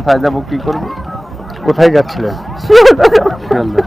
কোথায় যাব কি করব। কোথায় যাচ্ছিলেন? শিয়ালদা।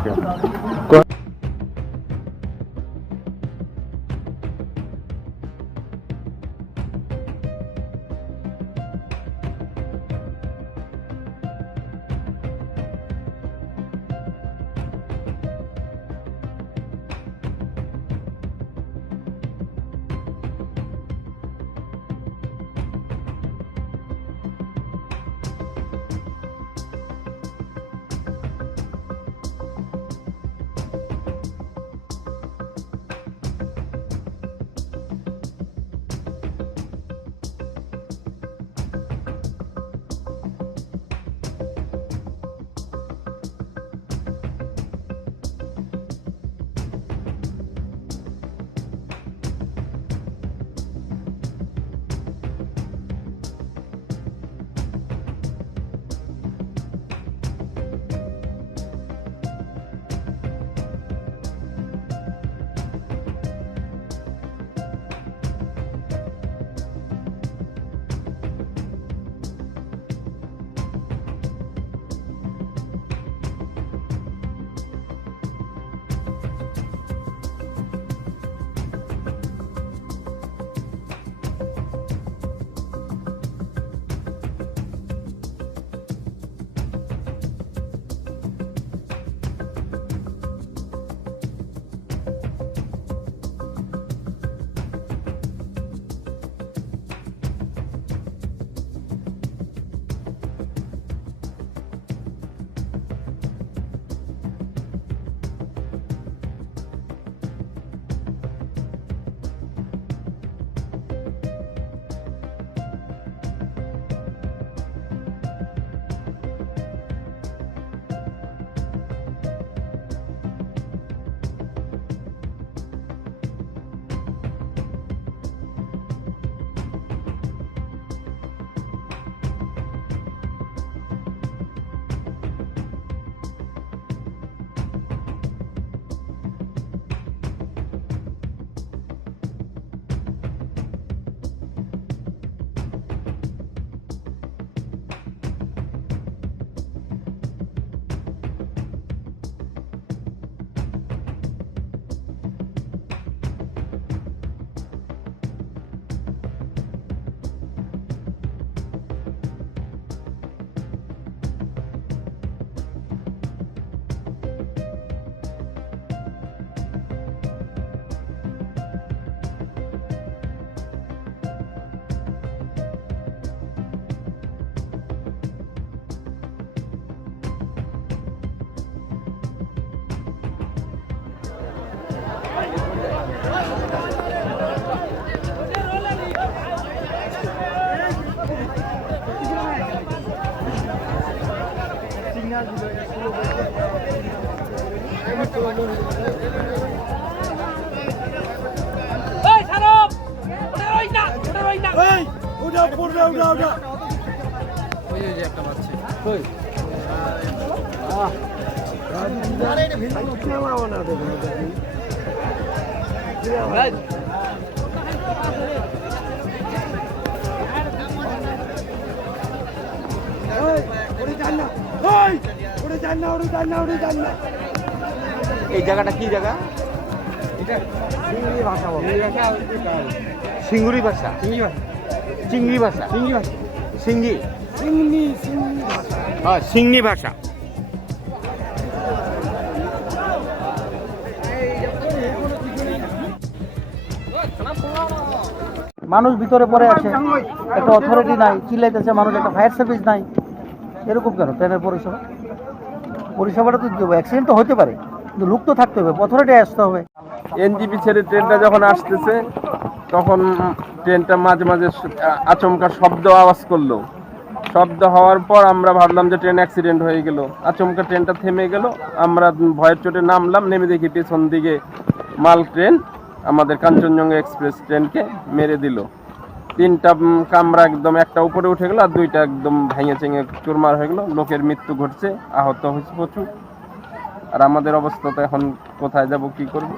এই জায়গাটা কি জায়গা? সিঙ্গুরি ভাষা, চিংড়ি ভাষা, সিঙ্গি, সিংনি ভাষা। মানুষ ভিতরে পড়ে আছে, একটা অথরিটি নাই, চিল্লাইতেছে মানুষ, একটা ফায়ার সার্ভিস নাই, এরকম কেন? ট্রেনের পরিষেবাটা তো দেবো, অ্যাক্সিডেন্ট তো হতে পারে কিন্তু লোক তো থাকতে হবে, অথরিটি আসতে হবে। এনজিপি ছেড়ে ট্রেনটা যখন আসতেছে তখন ট্রেনটা মাঝে মাঝে আচমকা আওয়াজ করলো। শব্দ হওয়ার পর আমরা ভাবলাম যে ট্রেন অ্যাক্সিডেন্ট হয়ে গেল। আচমকা ট্রেনটা থেমে গেল, আমরা ভয়ের চোটে নামলাম, নেমে দেখি পেছন দিকে মাল ট্রেন আমাদের কাঞ্চনজঙ্ঘা এক্সপ্রেস ট্রেনকে মেরে দিল। 3টা কামরা একদম, একটা উপরে উঠে গেল আর 2টা একদম ভেঙে চেঙে চুরমার হয়ে গেল। লোকের মৃত্যু ঘটছে, আহত হয়েছে প্রচুর। আর আমাদের অবস্থা তো এখন কোথায় যাব কি করব।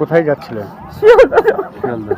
কোথায় যাচ্ছিলেন? শিয়ালদা।